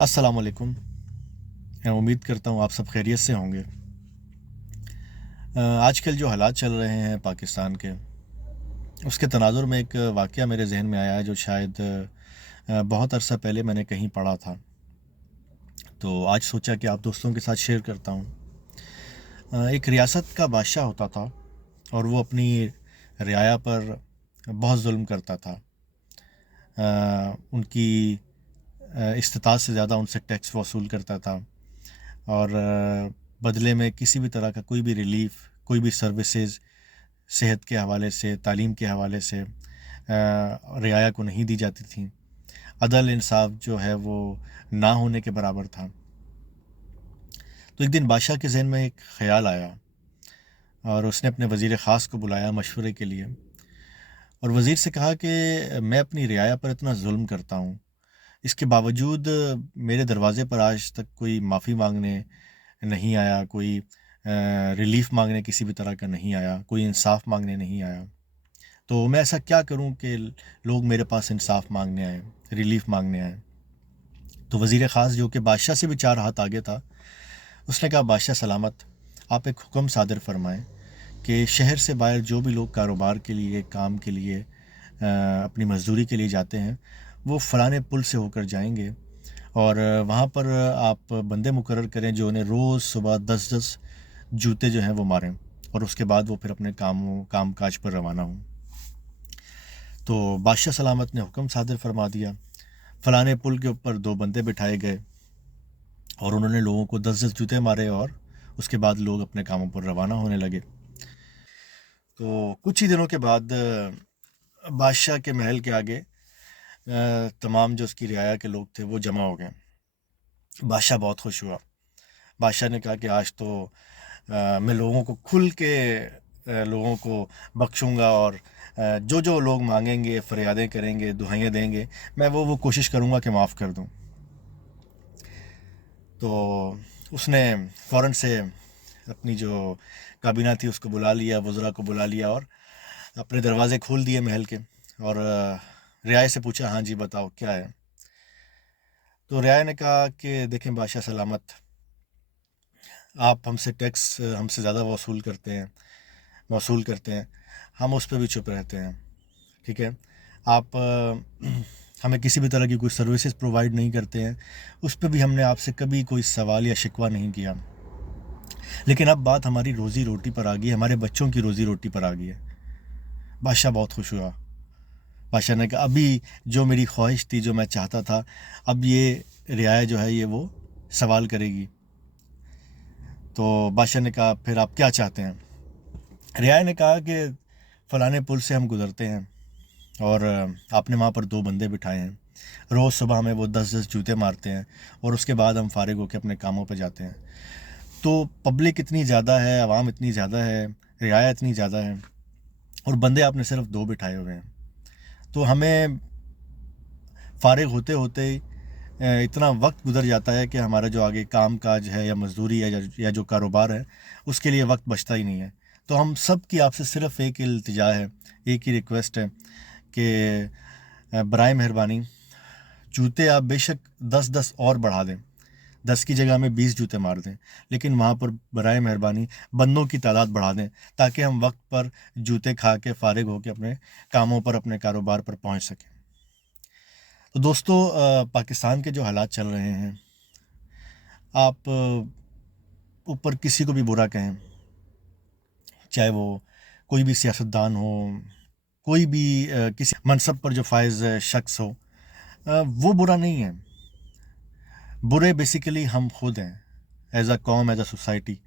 अस्सलाम वालेकुम। मैं उम्मीद करता हूँ आप सब खैरियत से होंगे। आजकल जो हालात चल रहे हैं पाकिस्तान के, उसके तनाज़ुर में एक वाक़या मेरे ज़हन में आया है जो शायद बहुत अरसा पहले मैंने कहीं पढ़ा था। तो आज सोचा कि आप दोस्तों के साथ शेयर करता हूँ। एक रियासत का बादशाह होता था और वो अपनी रियाया पर बहुत ज़ुल्म करता था। उनकी इस्तिताअत से ज़्यादा उनसे टैक्स वसूल करता था और बदले में किसी भी तरह का कोई भी रिलीफ़, कोई भी सर्विसेज सेहत के हवाले से, तालीम के हवाले से रियाया को नहीं दी जाती थी। अदल इंसाफ जो है वो ना होने के बराबर था। तो एक दिन बादशाह के ज़हन में एक ख़्याल आया और उसने अपने वज़ीर ख़ास को बुलाया मशवरे के लिए और वज़ीर से कहा कि मैं अपनी रियाया पर इतना ज़ुल्म करता हूँ, इसके बावजूद मेरे दरवाज़े पर आज तक कोई माफ़ी मांगने नहीं आया, कोई रिलीफ़ मांगने किसी भी तरह का नहीं आया, कोई इंसाफ मांगने नहीं आया। तो मैं ऐसा क्या करूं कि लोग मेरे पास इंसाफ मांगने आए, रिलीफ़ मांगने आए। तो वज़ीर ख़ास जो कि बादशाह से भी 4 हाथ आगे था, उसने कहा बादशाह सलामत, आप एक हुक्म सादर फरमाएं कि शहर से बाहर जो भी लोग कारोबार के लिए, काम के लिए, अपनी मज़दूरी के लिए जाते हैं, वो फ़लाने पुल से होकर जाएंगे और वहाँ पर आप बंदे मुकर्रर करें जो उन्हें रोज़ सुबह 10-10 जूते जो हैं वो मारें और उसके बाद वो फिर अपने काम काज पर रवाना हों। तो बादशाह सलामत ने हुक्म सादर फरमा दिया। फलाने पुल के ऊपर 2 बंदे बिठाए गए और उन्होंने लोगों को 10-10 जूते मारे और उसके बाद लोग अपने कामों पर रवाना होने लगे। तो कुछ ही दिनों के बाद बादशाह के महल के आगे तमाम जो उसकी रियाया के लोग थे वो जमा हो गए। बादशाह बहुत खुश हुआ। बादशाह ने कहा कि आज तो मैं लोगों को खुल के लोगों को बख्शूँगा और जो लोग मांगेंगे, फरियादें करेंगे, दुहाइयाँ देंगे, मैं वो कोशिश करूँगा कि माफ़ कर दूँ। तो उसने फ़ौरन से अपनी जो काबीना थी उसको बुला लिया, वज़रा को बुला लिया और अपने दरवाज़े खोल दिए महल के और रियाया से पूछा, हाँ जी बताओ क्या है? तो रियाया ने कहा कि देखें बादशाह सलामत, आप हमसे टैक्स हमसे ज़्यादा वसूल करते हैं, हम उस पे भी चुप रहते हैं, ठीक है? आप हमें किसी भी तरह की कोई सर्विसेज प्रोवाइड नहीं करते हैं, उस पे भी हमने आपसे कभी कोई सवाल या शिकवा नहीं किया। लेकिन अब बात हमारी रोज़ी रोटी पर आ गई है, हमारे बच्चों की रोज़ी रोटी पर आ गई है। बादशाह बहुत खुश हुआ। बादशाह ने कहा अभी जो मेरी ख्वाहिश थी, जो मैं चाहता था, अब ये रियाया जो है ये वो सवाल करेगी। तो बादशाह ने कहा फिर आप क्या चाहते हैं? रियाया ने कहा कि फ़लाने पुल से हम गुज़रते हैं और आपने वहाँ पर 2 बंदे बिठाए हैं। रोज़ सुबह हमें वो 10-10 जूते मारते हैं और उसके बाद हम फ़ारिग होकर अपने कामों पे जाते हैं। तो पब्लिक इतनी ज़्यादा है, आवाम इतनी ज़्यादा है, रियाया इतनी ज़्यादा है और बंदे आपने सिर्फ 2 बिठाए हुए हैं। तो हमें फ़ारिग होते-होते ही इतना वक्त गुज़र जाता है कि हमारा जो आगे काम-काज है या मज़दूरी है या जो कारोबार है, उसके लिए वक्त बचता ही नहीं है। तो हम सब की आपसे सिर्फ़ एक इल्तिजा है, एक ही रिक्वेस्ट है कि बराए मेहरबानी जूते आप बेशक 10-10 और बढ़ा दें, 10 की जगह हमें 20 जूते मार दें, लेकिन वहाँ पर बराए मेहरबानी बंदों की तादाद बढ़ा दें ताकि हम वक्त पर जूते खा के फ़ारिग होकर अपने कामों पर, अपने कारोबार पर पहुँच सकें। तो दोस्तों पाकिस्तान के जो हालात चल रहे हैं, आप ऊपर किसी को भी बुरा कहें, चाहे वो कोई भी सियासतदान हो, कोई भी किसी मनसब पर जो फाइज़ शख्स हो, वो बुरा नहीं है। बुरे बेसिकली हम खुद हैं, एज़ अ कौम, एज़ अ सोसाइटी,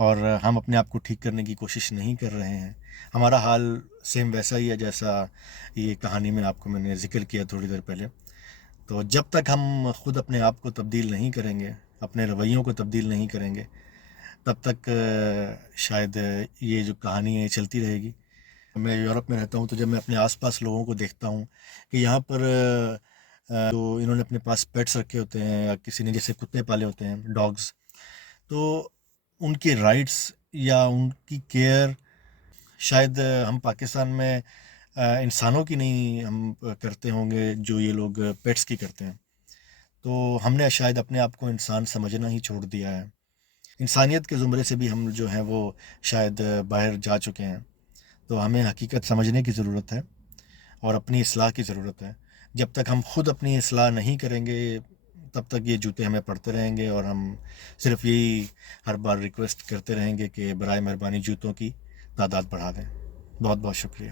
और हम अपने आप को ठीक करने की कोशिश नहीं कर रहे हैं। हमारा हाल सेम वैसा ही है जैसा ये कहानी में आपको मैंने ज़िक्र किया थोड़ी देर पहले। तो जब तक हम खुद अपने आप को तब्दील नहीं करेंगे, अपने रवैयों को तब्दील नहीं करेंगे, तब तक शायद ये जो कहानी है ये चलती रहेगी। मैं यूरोप में रहता हूँ, तो जब मैं अपने आस-पास लोगों को देखता हूँ कि यहाँ पर जो इन्होंने अपने पास पेट्स रखे होते हैं या किसी ने जैसे कुत्ते पाले होते हैं, डॉग्स, तो उनके राइट्स या उनकी केयर शायद हम पाकिस्तान में इंसानों की नहीं हम करते होंगे जो ये लोग पेट्स की करते हैं। تو ہم نے شاید اپنے آپ کو انسان سمجھنا ہی چھوڑ دیا ہے. انسانیت کے زمرے سے بھی ہم جو ہیں وہ شاید باہر جا چکے ہیں. تو ہمیں حقیقت سمجھنے کی ضرورت ہے اور اپنی اصلاح کی ضرورت ہے. جب تک ہم خود اپنی اصلاح نہیں کریں گے تب تک یہ جوتے ہمیں پڑتے رہیں گے، اور ہم صرف یہی ہر بار ریکویسٹ کرتے رہیں گے کہ برائے مہربانی جوتوں کی تعداد بڑھا دیں. بہت بہت شکریہ.